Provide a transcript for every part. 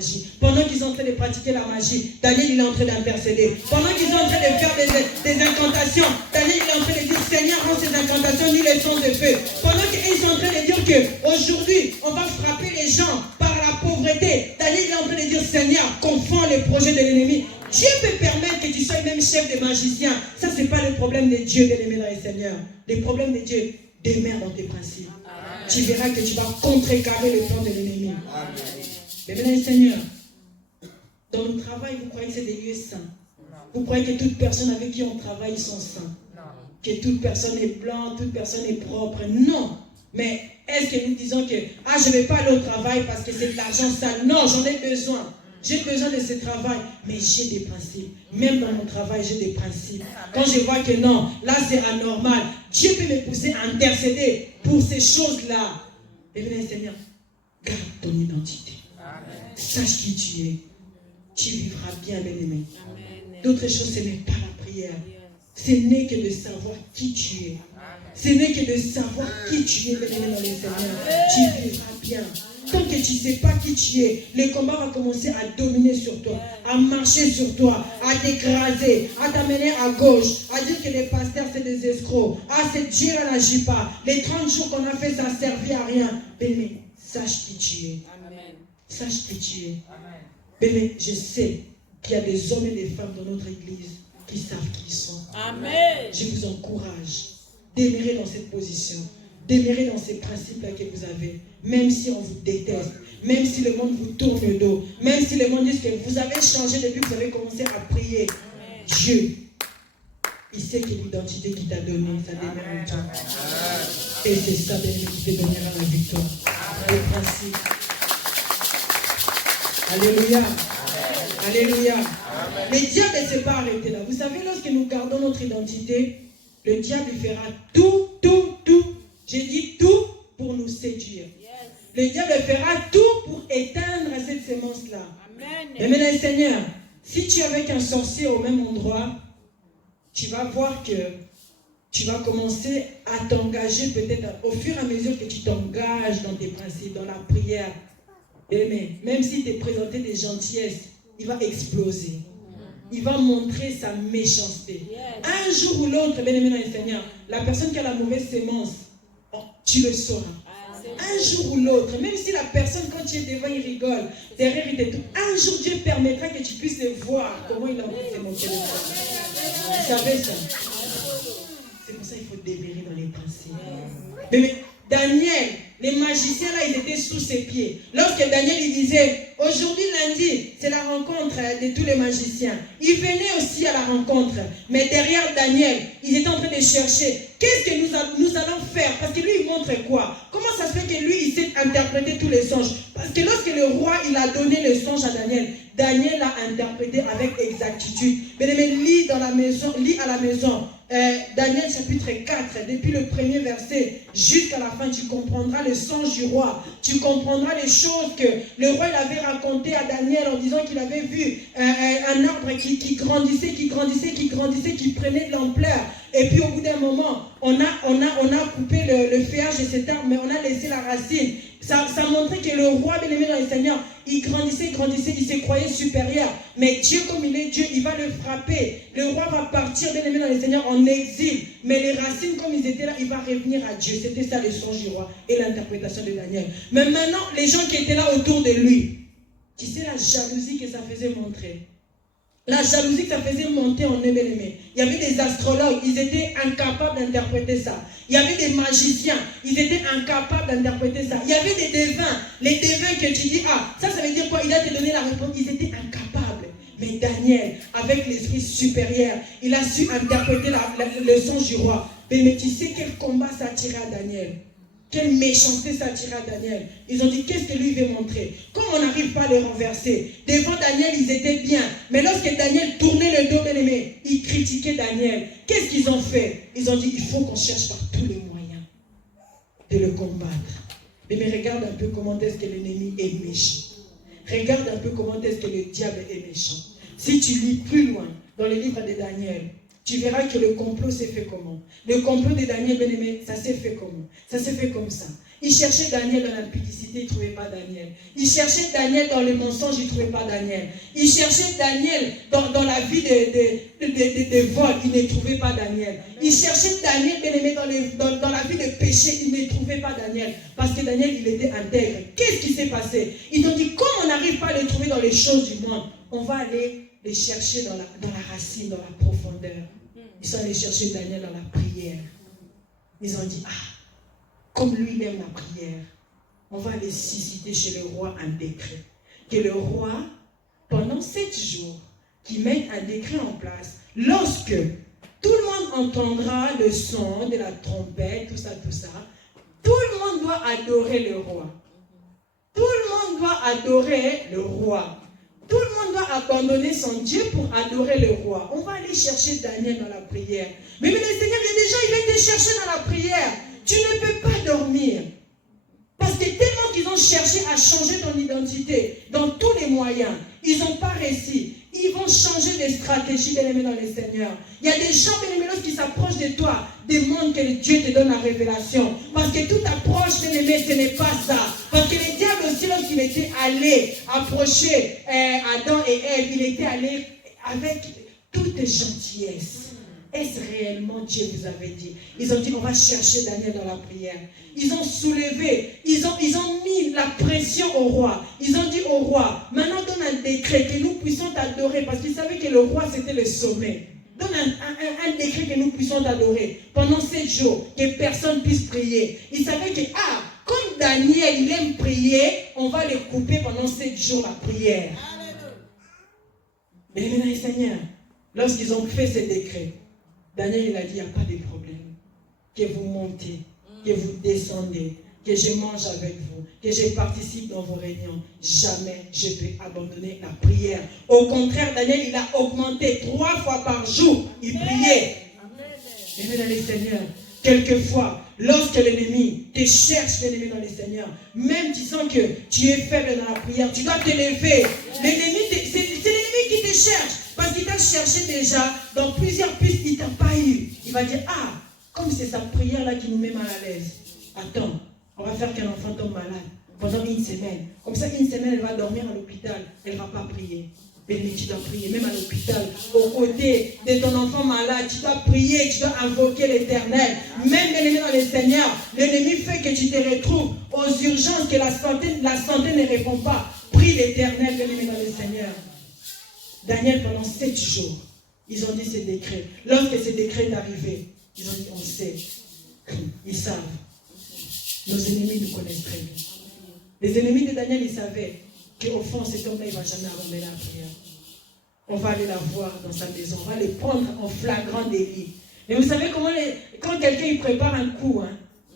magie. Pendant qu'ils sont en train de pratiquer la magie, Daniel il est en train d'intercéder. Pendant qu'ils sont en train de faire des incantations, Daniel il est en train de dire Seigneur, rends ces incantations, ni les sons de feu. Pendant qu'ils sont en train de dire qu'aujourd'hui, on va frapper les gens par la pauvreté, Daniel il est en train de dire Seigneur, confond les projets de l'ennemi. Dieu peut permettre que tu sois même chef de magicien. Ça, ce n'est pas le problème de Dieu, bien-aimé dans le Seigneur. Le problème de Dieu, demeure dans tes principes. Amen. Tu verras que tu vas contrecarrer le plan de l'ennemi. Bien-aimé dans le Seigneur, dans le travail, vous croyez que c'est des lieux saints? Vous croyez que toute personne avec qui on travaille sont saints? Que toute personne est blanche, toute personne est propre? Non. Mais est-ce que nous disons que je ne vais pas aller au travail parce que c'est de l'argent sale? Non, j'en ai besoin. J'ai besoin de ce travail, mais j'ai des principes. Même dans mon travail, j'ai des principes. Quand je vois que non, là c'est anormal, Dieu peut me pousser à intercéder pour ces choses-là. Et bien, Seigneur, garde ton identité. Amen. Sache qui tu es. Tu vivras bien, bien-aimé. D'autres choses, ce n'est pas la prière. Ce n'est que de savoir qui tu es. Ce n'est que de savoir qui tu es, bien-aimé dans le Seigneur. Tu vivras bien. Tant que tu ne sais pas qui tu es, le combat va commencer à dominer sur toi, à marcher sur toi, à t'écraser, à t'amener à gauche, à dire que les pasteurs c'est des escrocs. C'est Dieu n'agit pas. Les 30 jours qu'on a fait, ça n'a servi à rien. Béné, sache qui tu es. Amen. Sache qui tu es. Béné, je sais qu'il y a des hommes et des femmes dans notre église qui savent qui ils sont. Amen. Je vous encourage. Demeurer dans cette position. Demeurer dans ces principes-là que vous avez. Même si on vous déteste, même si le monde vous tourne le dos, même si le monde dit que vous avez changé depuis que vous avez commencé à prier, Dieu, il sait que l'identité qu'il t'a donnée, ça demeure en toi. Et c'est ça, bien qui te donnera la victoire. Le principe. Alléluia. Alléluia. Le diable ne s'est pas arrêté là. Vous savez, lorsque nous gardons notre identité, le diable fera tout. J'ai dit tout pour nous séduire. Le diable fera tout pour éteindre cette sémence-là. Amen. Mais Seigneur, si tu es avec un sorcier au même endroit, tu vas voir que tu vas commencer à t'engager peut-être au fur et à mesure que tu t'engages dans tes principes, dans la prière. Mais même s'il t'est présenté des gentillesses, il va exploser. Il va montrer sa méchanceté. Un jour ou l'autre, bien-aimé dans le Seigneur, la personne qui a la mauvaise sémence, tu le sauras. Un jour ou l'autre, même si la personne, quand tu es devant, il rigole, derrière, il te tout. Un jour, Dieu permettra que tu puisses voir comment il a envie de se moquer de toi. Vous savez ça? C'est pour ça qu'il faut demeurer dans les principes. Mais Daniel, les magiciens là, ils étaient sous ses pieds. Lorsque Daniel, il disait, aujourd'hui lundi, c'est la rencontre de tous les magiciens. Ils venaient aussi à la rencontre. Mais derrière Daniel, ils étaient en train de chercher. Qu'est-ce que nous allons faire? Parce que lui, il montre quoi? Comment ça se fait que lui, il sait interpréter tous les songes? Parce que lorsque le roi, il a donné le songe à Daniel, Daniel l'a interprété avec exactitude. Mais lis à la maison. Daniel chapitre 4, depuis le premier verset jusqu'à la fin, tu comprendras le songe du roi. Tu comprendras les choses que le roi il avait racontées à Daniel en disant qu'il avait vu un arbre qui grandissait, qui prenait de l'ampleur. Et puis au bout d'un moment, on a coupé le feuillage de cet arbre, mais on a laissé la racine. Ça montrait que le roi bien-aimé dans le Seigneur, il grandissait, il se croyait supérieur. Mais Dieu, comme il est Dieu, il va le frapper. Le roi va partir bien-aimé dans le Seigneur en exil. Mais les racines, comme ils étaient là, il va revenir à Dieu. C'était ça le songe du roi et l'interprétation de Daniel. Mais maintenant, les gens qui étaient là autour de lui, tu sais la jalousie que ça faisait montrer. La jalousie que ça faisait monter en eux-mêmes. Il y avait des astrologues, ils étaient incapables d'interpréter ça. Il y avait des magiciens, ils étaient incapables d'interpréter ça. Il y avait des devins, les devins que tu dis, ça veut dire quoi? Il a te donné la réponse, ils étaient incapables. Mais Daniel, avec l'esprit supérieur, il a su interpréter le songe du roi. Mais tu sais quel combat ça a tiré à Daniel? Quelle méchanceté ça a tiré à Daniel. Ils ont dit, qu'est-ce que lui veut montrer? Comme on n'arrive pas à les renverser. Devant Daniel, ils étaient bien. Mais lorsque Daniel tournait le dos, bien-aimé, ils critiquaient Daniel. Qu'est-ce qu'ils ont fait? Ils ont dit, il faut qu'on cherche par tous les moyens de le combattre. Mais regarde un peu comment est-ce que l'ennemi est méchant. Regarde un peu comment est-ce que le diable est méchant. Si tu lis plus loin, dans le livre de Daniel, tu verras que le complot s'est fait comment? Le complot de Daniel, bien-aimé, ça s'est fait comment? Ça s'est fait comme ça. Ils cherchaient Daniel dans la publicité, ils ne trouvaient pas Daniel. Ils cherchaient Daniel dans le mensonge, ils ne trouvaient pas Daniel. Ils cherchaient Daniel dans la vie de vol, ils ne trouvaient pas Daniel. Ils cherchaient Daniel, bien aimé, dans la vie de péché, ils ne trouvaient pas Daniel. Parce que Daniel, il était intègre. Qu'est-ce qui s'est passé? Ils ont dit, comme on n'arrive pas à les trouver dans les choses du monde, on va aller les chercher dans la racine, dans la profondeur. Ils sont allés chercher Daniel dans la prière. Ils ont dit, comme lui, il aime la prière, on va aller susciter chez le roi un décret. Que le roi, pendant 7 jours, qu'il mette un décret en place, lorsque tout le monde entendra le son de la trompette, tout ça, tout le monde doit adorer le roi. Tout le monde doit adorer le roi. Tout le monde doit abandonner son Dieu pour adorer le roi. On va aller chercher Daniel dans la prière. Mais le Seigneur, il y a des gens, il va te chercher dans la prière. Tu ne peux pas dormir. Parce que tellement qu'ils ont cherché à changer ton identité dans tous les moyens, ils n'ont pas réussi. Ils vont changer de stratégie, bien-aimés dans les seigneurs. Il y a des gens, bien-aimés, qui s'approchent de toi, demandent que Dieu te donne la révélation. Parce que toute approche, bien-aimé, ce n'est pas ça. Parce que le diable aussi, lorsqu'il était allé approcher Adam et Ève, il était allé avec toute gentillesse. Est-ce réellement Dieu vous avait dit? Ils ont dit, on va chercher Daniel dans la prière. Ils ont soulevé, ils ont mis la pression au roi. Ils ont dit au roi, maintenant donne un décret que nous puissions t'adorer. Parce qu'ils savaient que le roi c'était le sommet. Donne un décret que nous puissions t'adorer. Pendant 7 jours, que personne puisse prier. Ils savaient que, comme Daniel, il aime prier, on va le couper pendant 7 jours la prière. Mais maintenant, Seigneur, lorsqu'ils ont fait ce décret, Daniel, il a dit, il n'y a pas de problème. Que vous montez, que vous descendez, que je mange avec vous, que je participe dans vos réunions. Jamais je vais abandonner la prière. Au contraire, Daniel, il a augmenté 3 fois par jour. Il priait. Amen dans les seigneurs. Quelquefois, lorsque l'ennemi te cherche, l'ennemi dans les seigneurs, même tu sens que tu es faible dans la prière, tu dois te lever. L'ennemi, c'est l'ennemi qui te cherche. Parce qu'il t'a cherché déjà dans plusieurs pistes, il ne t'a pas eu. Il va dire, comme c'est sa prière-là qui nous met mal à l'aise. Attends, on va faire qu'un enfant tombe malade pendant 1 semaine. Comme ça, 1 semaine, elle va dormir à l'hôpital. Elle ne va pas prier. Mais tu dois prier, même à l'hôpital, aux côtés de ton enfant malade. Tu dois prier, tu dois invoquer l'Éternel. Même l'ennemi dans les seigneurs, l'ennemi fait que tu te retrouves aux urgences, que la santé ne répond pas. Prie l'Éternel, l'ennemi dans les seigneurs. Daniel, pendant 7 jours, ils ont dit ce décret. Lorsque ce décret est arrivé, ils ont dit, on sait. Ils savent. Nos ennemis nous connaissent très bien. Les ennemis de Daniel, ils savaient qu'au fond, cet homme-là, il ne va jamais abandonner la prière. On va aller la voir dans sa maison. On va les prendre en flagrant délit. Et vous savez comment, quand quelqu'un il prépare un coup,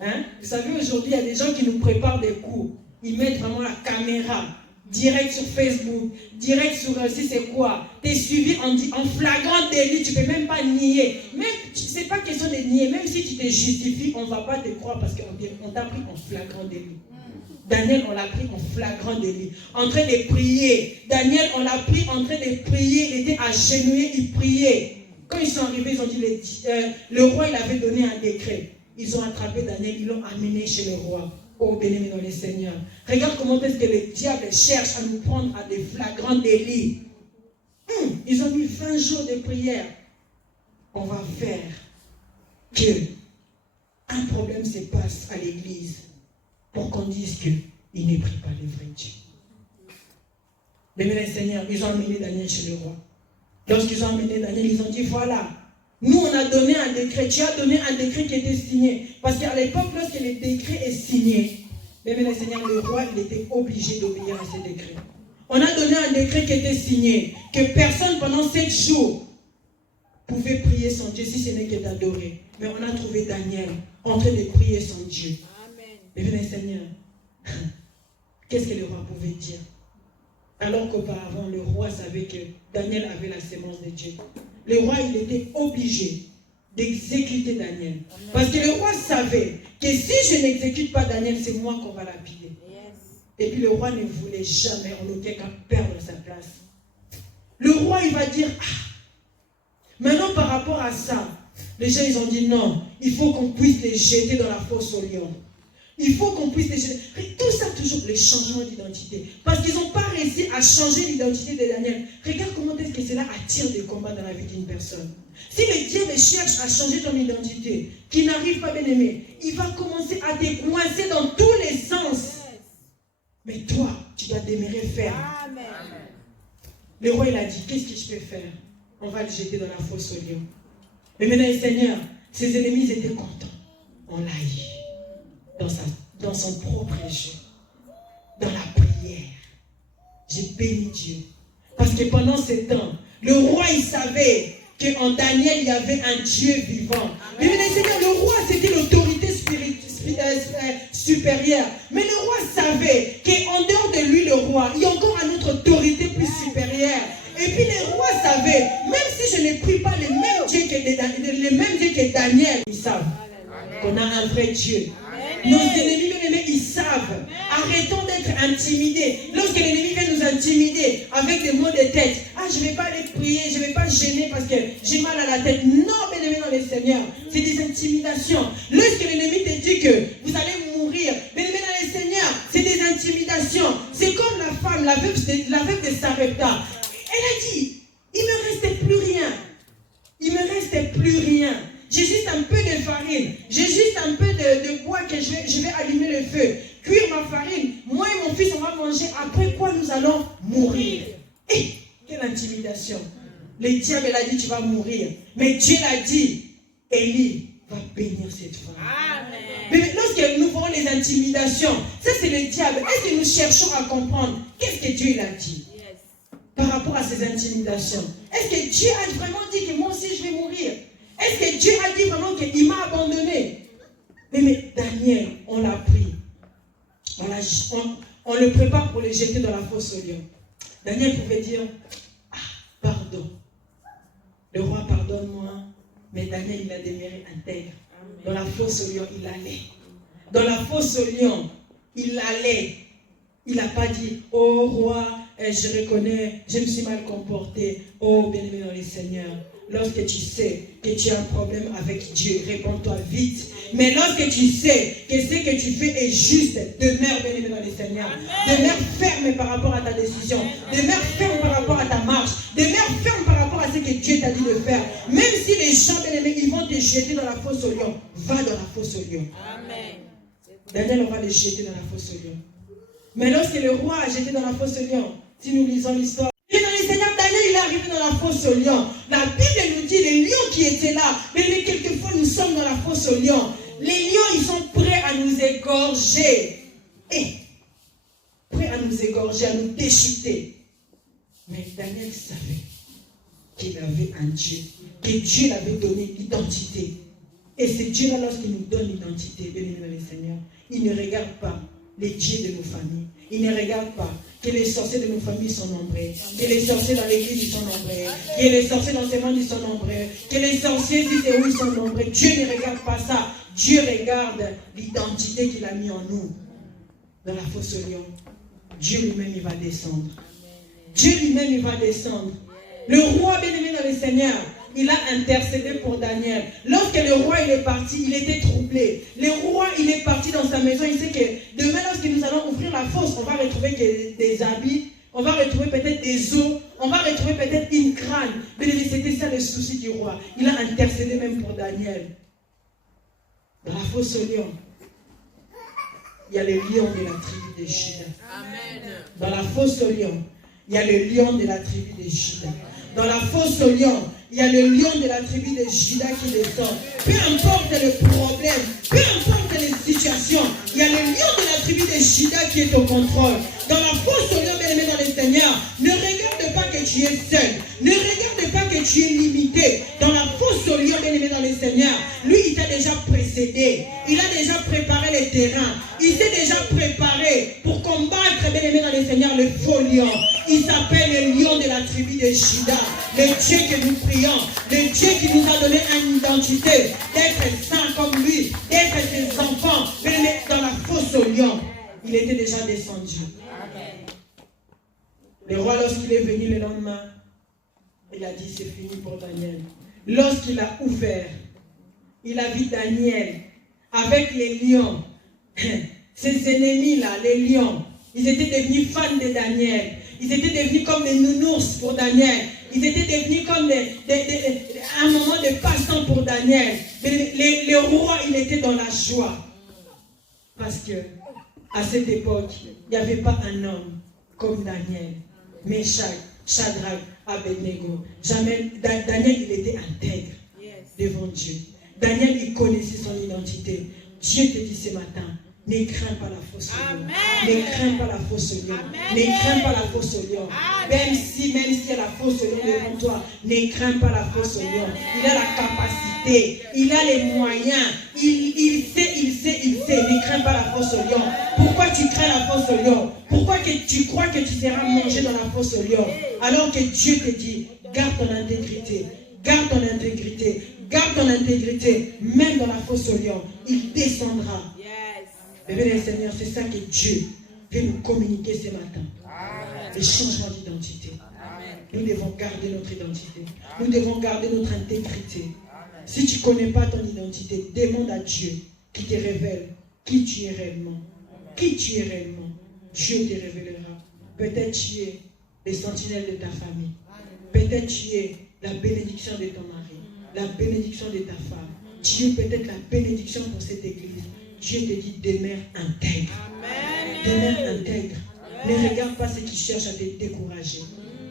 vous savez, aujourd'hui, il y a des gens qui nous préparent des coups. Ils mettent vraiment la caméra. Direct sur Facebook, direct sur si c'est quoi. Tu es suivi en flagrant délit, tu ne peux même pas nier. Même, ce n'est pas question de nier, même si tu te justifies, on ne va pas te croire parce qu'on t'a pris en flagrant délit. Daniel, on l'a pris en flagrant délit. En train de prier. Daniel, on l'a pris en train de prier. Il était agenouillé, il priait. Quand ils sont arrivés, ils ont dit, le roi, il avait donné un décret. Ils ont attrapé Daniel, ils l'ont amené chez le roi. Oh, bien-aimé dans les seigneurs. Regarde comment est-ce que le diable cherche à nous prendre à des flagrants délits. Ils ont mis 20 jours de prière. On va faire que un problème se passe à l'église pour qu'on dise qu'il ne prie pas le vrai Dieu. Bien-aimé les seigneurs, ils ont amené Daniel chez le roi. Lorsqu'ils ont amené Daniel, ils ont dit, voilà, nous, on a donné un décret. Tu as donné un décret qui était signé. Parce qu'à l'époque, lorsque le décret est signé, bien les seigneurs, le roi, il était obligé d'obéir à ce décret. On a donné un décret qui était signé, que personne pendant 7 jours pouvait prier son Dieu si ce n'est que d'adorer. Mais on a trouvé Daniel en train de prier son Dieu. Bien les seigneurs, qu'est-ce que le roi pouvait dire? Alors qu'auparavant, le roi savait que Daniel avait la sémence de Dieu. Le roi, il était obligé d'exécuter Daniel. Parce que le roi savait que si je n'exécute pas Daniel, c'est moi qu'on va lapider. Et puis le roi ne voulait jamais, en aucun cas, perdre sa place. Le roi, il va dire, maintenant par rapport à ça, les gens, ils ont dit non, il faut qu'on puisse les jeter dans la fosse au lion. Il faut qu'on puisse les changer. Tout ça, toujours les changements d'identité. Parce qu'ils n'ont pas réussi à changer l'identité de Daniel. Regarde comment est-ce que cela attire des combats dans la vie d'une personne. Si le diable cherche à changer ton identité, qui n'arrive pas, bien aimé, il va commencer à te coincer dans tous les sens. Mais toi, tu dois demeurer ferme. Amen. Le roi, il a dit, qu'est-ce que je peux faire? On va le jeter dans la fosse au lion. Mais maintenant, le Seigneur, ses ennemis étaient contents. On l'a eu dans son propre jeu, dans la prière. J'ai béni Dieu. Parce que pendant ce temps, le roi, il savait qu'en Daniel, il y avait un Dieu vivant. Mais le Seigneur, le roi, c'était l'autorité supérieure. Mais le roi savait qu'en dehors de lui, le roi, il y a encore une autre autorité plus supérieure. Et puis le roi savait, même si je ne prie pas le même Dieu que Daniel, ils savent qu'on a un vrai Dieu. Nos ennemis, bien-aimés, ils savent. Arrêtons d'être intimidés. Lorsque l'ennemi vient nous intimider avec des maux de tête, je ne vais pas aller prier, je ne vais pas gêner parce que j'ai mal à la tête. Non, bien-aimés dans le Seigneur, c'est des intimidations. Lorsque l'ennemi te dit que vous allez mourir, bien-aimés dans le Seigneur, c'est des intimidations. C'est comme la femme, la veuve de Sarepta. Elle a dit, il ne me restait plus rien. Il ne me restait plus rien. J'ai juste un peu de farine. J'ai juste un peu de bois que je vais allumer le feu. Cuire ma farine. Moi et mon fils, on va manger. Après quoi, nous allons mourir. Et quelle intimidation. Le diable a dit, tu vas mourir. Mais Dieu l'a dit, Élie va bénir cette femme. Amen. Mais lorsque nous voyons les intimidations, ça c'est le diable. Est-ce que nous cherchons à comprendre qu'est-ce que Dieu a dit par rapport à ces intimidations? Est-ce que Dieu a vraiment dit que moi aussi je vais mourir? Est-ce que Dieu a dit vraiment qu'il m'a abandonné? Mais Daniel, on l'a pris. On le prépare pour le jeter dans la fosse au lion. Daniel pouvait dire, pardon. Le roi, pardonne-moi. Mais Daniel, il a demeuré intègre. Dans la fosse au lion, il allait. Dans la fosse au lion, il allait. Il n'a pas dit, oh roi, je reconnais, je me suis mal comporté. Oh, bien-aimé dans le Seigneur. Lorsque tu sais que tu as un problème avec Dieu, réponds-toi vite. Mais lorsque tu sais que ce que tu fais est juste, demeure bien-aimé dans le Seigneur. Demeure ferme par rapport à ta décision. Demeure ferme par rapport à ta marche. Demeure ferme par rapport à ce que Dieu t'a dit de faire. Même si les gens, bien-aimés, ils vont te jeter dans la fosse au lion, va dans la fosse au lion. Amen. Daniel, on va les jeter dans la fosse au lion. Mais lorsque le roi a jeté dans la fosse au lion, si nous lisons l'histoire, et dans le Seigneur, Daniel, il est arrivé dans la fosse au lion. La Bible nous dit, les lions qui étaient là, mais quelquefois nous sommes dans la fosse au lion. Les lions, ils sont prêts à nous égorger. Prêts à nous égorger, à nous déchiqueter. Mais Daniel savait qu'il avait un Dieu, que Dieu l'avait donné l'identité. Et ce Dieu-là, lorsqu'il nous donne l'identité, bien aimé dans le Seigneur, il ne regarde pas les dieux de nos familles. Il ne regarde pas que les sorciers de nos familles sont nombreux, que les sorciers dans l'église ils sont nombreux, que les sorciers dans ces mondes ils sont nombreux, que les sorciers où ils sont nombreux. Dieu ne regarde pas ça. Dieu regarde l'identité qu'il a mis en nous. Dans la fosse au lion, Dieu lui-même il va descendre. Dieu lui-même il va descendre. Le roi bien-aimé dans le Seigneur, il a intercédé pour Daniel. Lorsque le roi il est parti, il était troublé. Le roi il est parti dans sa maison. Il sait que demain lorsque nous allons ouvrir la fosse, on va retrouver des habits, on va retrouver peut-être des os, on va retrouver peut-être une crâne. Mais c'était ça le souci du roi. Il a intercédé même pour Daniel. Dans la fosse au lion, il y a le lion de la tribu de Juda. Amen. Dans la fosse au lion, il y a le lion de la tribu de Juda. Dans la fosse au lion, il y a le lion de la tribu de Juda qui descend. Peu importe le problème, peu importe les situations, il y a le lion de la tribu de Juda qui est au contrôle. Dans la fosse au lion, bien-aimé dans le Seigneur, ne regarde pas que tu es seul. Ne regarde pas que tu es limité. Dans la fosse au lion, bien-aimé dans le Seigneur, lui, il t'a déjà précédé. Il a déjà préparé les terrains. Il s'est déjà préparé pour combattre, bien-aimé dans le Seigneur, le faux lion. Il s'appelle le lion de la tribu de Juda. Le Dieu que nous prions. Le Dieu qui nous a donné une identité. D'être saint comme lui. D'être ses enfants. Mais dans la fosse au lion, il était déjà descendu. Le roi, lorsqu'il est venu le lendemain, il a dit, c'est fini pour Daniel. Lorsqu'il a ouvert, il a vu Daniel avec les lions. ses ennemis-là, les lions, ils étaient devenus fans de Daniel. Ils étaient devenus comme des nounours pour Daniel. Ils étaient devenus comme un moment de passe-temps pour Daniel. Le roi, il était dans la joie. Parce que à cette époque, il n'y avait pas un homme comme Daniel, Meshach, Shadrach, Abednego. Jamais, Daniel, il était intègre devant Dieu. Daniel, il connaissait son identité. Dieu te dit ce matin, ne crains pas la fausse lion. Ne crains pas la fausse lion. Ne crains pas la fausse lion. Même si il y a la fausse lion devant toi, ne crains pas la fausse lion. Il a la capacité, il a les moyens, il sait. Ne crains pas la fausse lion. Pourquoi tu crains la fausse lion? Pourquoi que tu crois que tu seras mangé dans la fausse lion? Alors que Dieu te dit, garde ton intégrité. Garde ton intégrité. Garde ton intégrité. Même dans la fausse lion, il descendra. Bébé des Seigneurs, c'est ça que Dieu veut nous communiquer ce matin. Le changement d'identité. Nous devons garder notre identité. Nous devons garder notre intégrité. Si tu ne connais pas ton identité, demande à Dieu qui te révèle qui tu es réellement. Qui tu es réellement. Dieu te révélera. Peut-être tu es les sentinelles de ta famille. Peut-être tu es la bénédiction de ton mari. La bénédiction de ta femme. Tu es peut-être la bénédiction pour cette église. Dieu te dit demeure intègre. Demeure intègre. Ne regarde pas ceux qui cherchent à te décourager.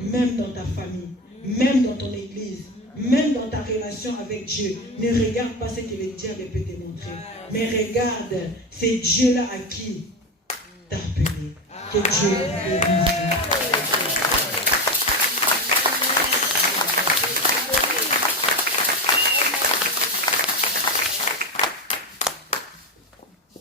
Même dans ta famille, même dans ton église, même dans ta relation avec Dieu. Ne regarde pas ce que le diable peut te montrer. Mais regarde, c'est Dieu-là à qui t'as appelé. Que Dieu le bénisse.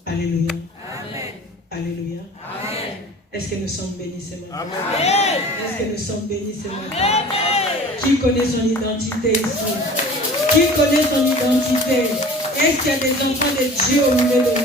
Alléluia. Amen. Alléluia. Amen. Est-ce que nous sommes bénis ce matin? Amen. Est-ce que nous sommes bénis ce matin? Amen. Qui connaît son identité ici? Qui connaît son identité? Est-ce qu'il y a des enfants de Dieu au milieu de